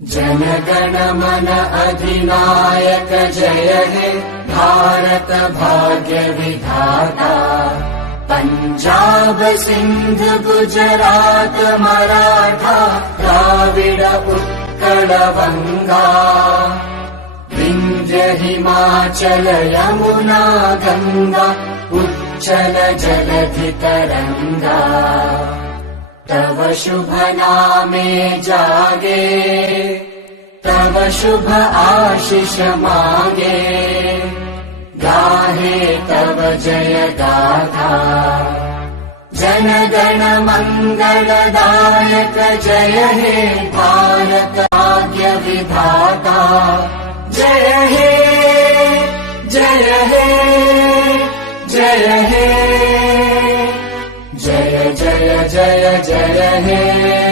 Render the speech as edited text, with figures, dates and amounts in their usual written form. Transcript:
जनगण मन अधिनायक जय हे भारत भाग्य विधाता। पंजाब सिंध गुजरात मराठा द्राविड उत्कल बंगा। विंध्य हिमाचल यमुना गंगा उच्चल जलधि तरंगा। तव शुभ नामे जागे तव शुभ आशीष मागे। गाहे तव जय गाथा जनगण मंगलदायक जय हे भारत भाग्य विधाता। जय हे जय हे जय हे जय जय जय जय हे।